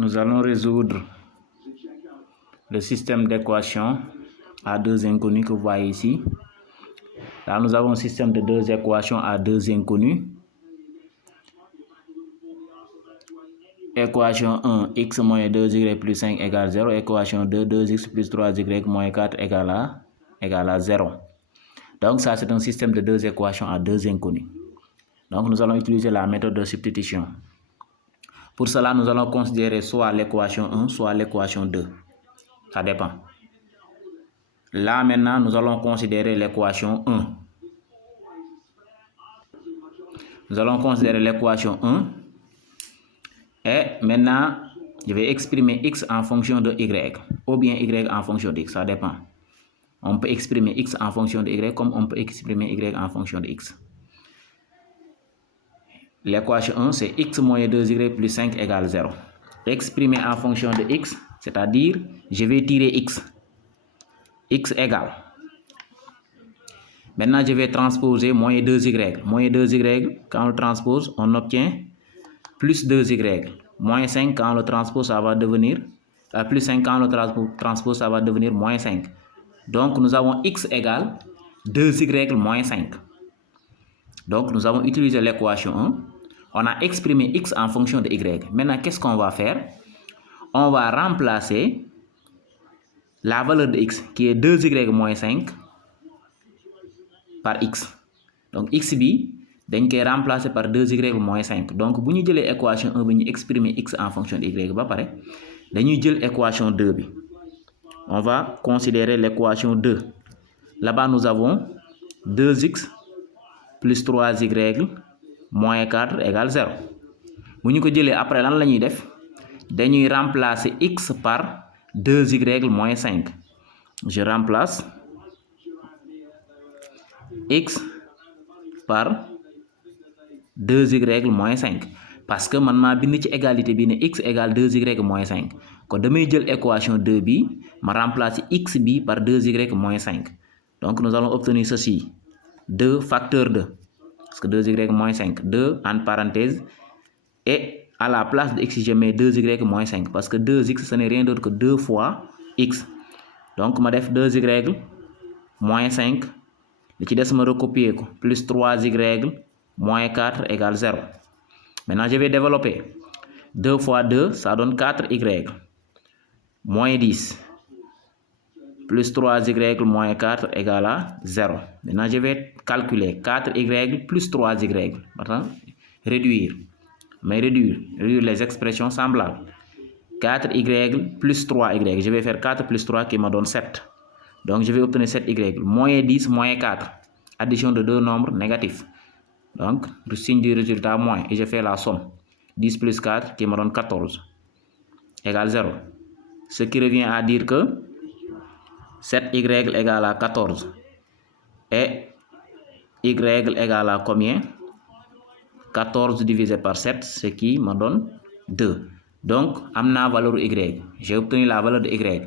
Nous allons résoudre le système d'équations à deux inconnus que vous voyez ici. Là, nous avons un système de deux équations à deux inconnus. Équation 1, x moins 2y plus 5 égale 0. Équation 2, 2x plus 3y moins 4 égale à 0. Donc ça, c'est un système de deux équations à deux inconnus. Donc nous allons utiliser la méthode de substitution. Pour cela, nous allons considérer soit l'équation 1, soit l'équation 2. Ça dépend. Là, maintenant, nous allons considérer l'équation 1. Nous allons considérer l'équation 1. Et maintenant, je vais exprimer x en fonction de y, ou bien y en fonction de x, ça dépend. On peut exprimer x en fonction de y, comme on peut exprimer y en fonction de x. L'équation 1, c'est x moins 2y plus 5 égale 0. Exprimer en fonction de x, c'est-à-dire, je vais tirer x. X égale. Maintenant, je vais transposer moins 2y. Moins 2y, quand on le transpose, on obtient plus 2y. Moins 5, quand on le transpose, ça va devenir... plus 5, quand on le transpose, ça va devenir moins 5. Donc, nous avons x égale 2y moins 5. Donc, nous avons utilisé l'équation 1. On a exprimé x en fonction de y. Maintenant, qu'est-ce qu'on va faire? On va remplacer la valeur de x, qui est 2y moins 5, par x. Donc, x bi, dañ koy remplacer par 2y moins 5. Donc, bu ñu jëlee équation 1 bi ñu exprimer x en fonction de y ba pare, dañuy jël équation 2 bi. On va considérer l'équation 2. Là-bas, nous avons 2x plus 3y moins 4 égale 0. Bu ñu ko jëlee après lan la ñuy def? Dañuy remplacer x par 2y moins 5. Je remplace x par 2y moins 5. Parce que man maa bind ci égalité bi ne x égale 2y moins 5. Kon damay jël équation 2 bi, ma remplacer x bi par 2y moins 5. Donc nous allons obtenir ceci. 2 facteur 2. Parce que 2y moins 5. 2 en parenthèse. Et à la place de x, je mets 2y moins 5. Parce que 2x, ce n'est rien d'autre que 2 fois x. Donc ma def 2y moins 5. li ci des ma recopier ko plus 3y moins 4 égale 0. Maintenant, je vais développer. 2 fois 2, ça donne 4y. Moins 10. Plus 3y moins 4 égale à 0. Maintenant, je vais calculer 4y plus 3y. Maintenant, réduire. Mais réduire les expressions semblables. 4y plus 3y. Je vais faire 4 plus 3 qui me donne 7. Donc, je vais obtenir 7y. Moins 10, moins 4. Addition de deux nombres négatifs. Donc, le signe du résultat moins. Et je fais la somme. 10 plus 4 qui me donne 14. Égale 0. Ce qui revient à dire que 7y égale à 14. Et y égale à combien? 14 divisé par 7, ce qui me donne 2. Donc, amna valeur y. J'ai obtenu la valeur de y.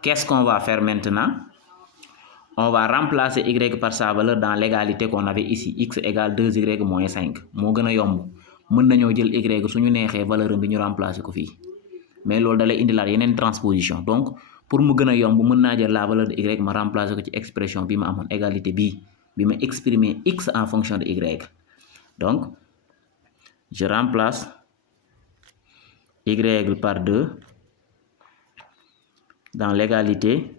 Qu'est-ce qu'on va faire maintenant? On va remplacer y par sa valeur dans l'égalité qu'on avait ici. X égale 2y moins 5. moo gën a yomb. Mën nañoo jël y suñu neexee valeur bi ñu remplacer ko fii. Mais loolu da lay indilaat yeneen transposition. Donc, pour mu gën a yomb mën naa jël la valeur de y ma remplacer ko ci expression bi ma amoon égalité bii bi ma exprimer x en fonction de y. Donc, je remplace y par 2 dans l'égalité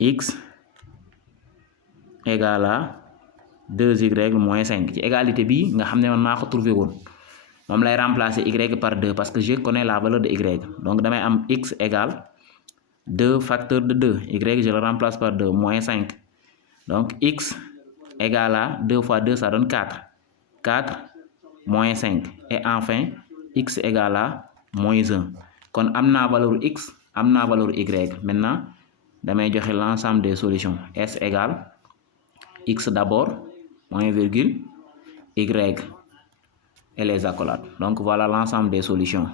x égale à 2y moins 5. ci égalité bi nga xam ne man maa ko trouvé woon moom lay remplacer y par 2 parce que je connais la valeur de y. Donc damay am x égale 2 facteur de 2. Y je le remplace par 2 moins 5. Donc x égale à 2 fois 2 ça donne 4. 4 moins 5. Et enfin x égale à moins 1. Kon am naa valeur x am naa valeur y. Maintenant damay joxe l'ensemble des solutions. S égale x d'abord moins virgule y et les accolades. Donc voilà l'ensemble des solutions.